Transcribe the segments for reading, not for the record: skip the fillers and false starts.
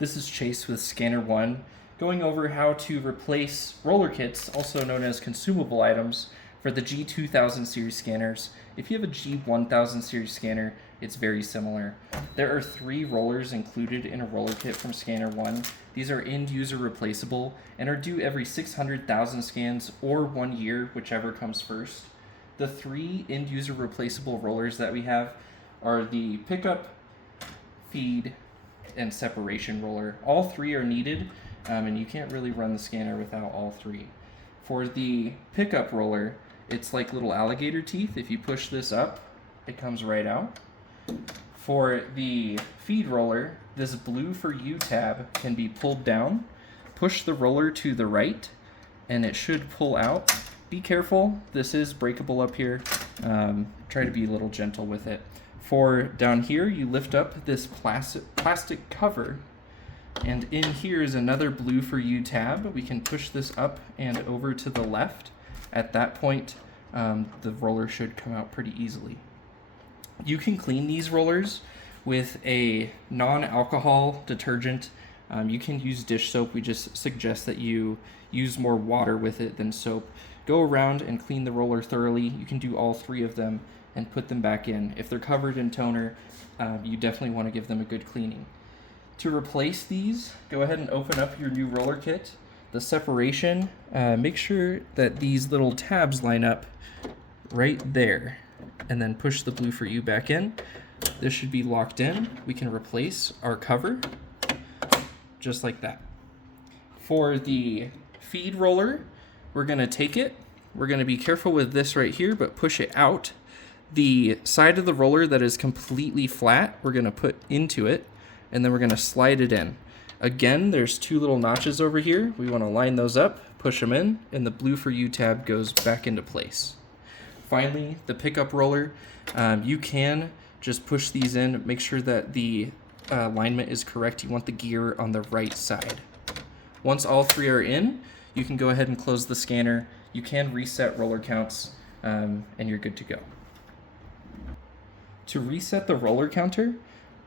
This is Chase with Scanner 1, going over how to replace roller kits, also known as consumable items, for the G2000 series scanners. If you have a G1000 series scanner, it's very similar. There are 3 rollers included in a roller kit from Scanner 1. These are end-user replaceable and are due every 600,000 scans or 1 year, whichever comes first. The 3 end-user replaceable rollers that we have are the pickup, feed, and separation roller. All 3 are needed, and you can't really run the scanner without all 3. For the pickup roller, it's like little alligator teeth. If you push this up, it comes right out. For the feed roller, this blue for you tab can be pulled down. Push the roller to the right, and it should pull out. Be careful, this is breakable up here. Try to be a little gentle with it. For down here, you lift up this plastic cover, and in here is another blue for you tab. We can push this up and over to the left. At that point, the roller should come out pretty easily. You can clean these rollers with a non-alcohol detergent. You can use dish soap. We just suggest that you use more water with it than soap. Go around and clean the roller thoroughly. You can do all 3 of them and put them back in. If they're covered in toner, you definitely want to give them a good cleaning. To replace these, go ahead and open up your new roller kit. The separation, make sure that these little tabs line up right there, and then push the blue for you back in. This should be locked in. We can replace our cover just like that. For the feed roller, we're gonna take it. We're gonna be careful with this right here, but push it out. The side of the roller that is completely flat, we're gonna put into it, and then we're gonna slide it in. Again, there's 2 little notches over here. We wanna line those up, push them in, and the blue for you tab goes back into place. Finally, the pickup roller, you can just push these in, make sure that the alignment is correct. You want the gear on the right side. Once all 3 are in, you can go ahead and close the scanner. You can reset roller counts, and you're good to go. To reset the roller counter,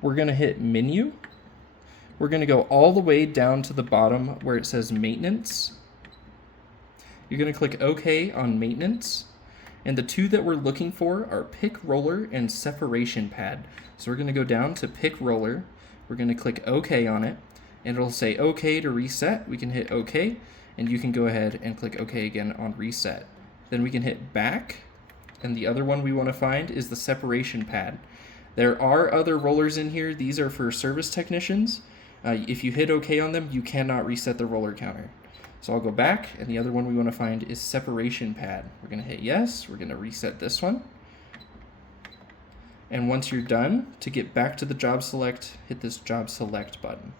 we're gonna hit Menu. We're gonna go all the way down to the bottom where it says Maintenance. You're gonna click OK on Maintenance. And the 2 that we're looking for are Pick Roller and Separation Pad. So we're gonna go down to Pick Roller. We're gonna click OK on it, and it'll say OK to reset. We can hit OK, and you can go ahead and click OK again on Reset. Then we can hit Back. And the other one we want to find is the separation pad. There are other rollers in here. These are for service technicians. If you hit OK on them, you cannot reset the roller counter. So I'll go back, and the other one we want to find is separation pad. We're going to hit yes. We're going to reset this one. And once you're done, to get back to the job select, hit this job select button.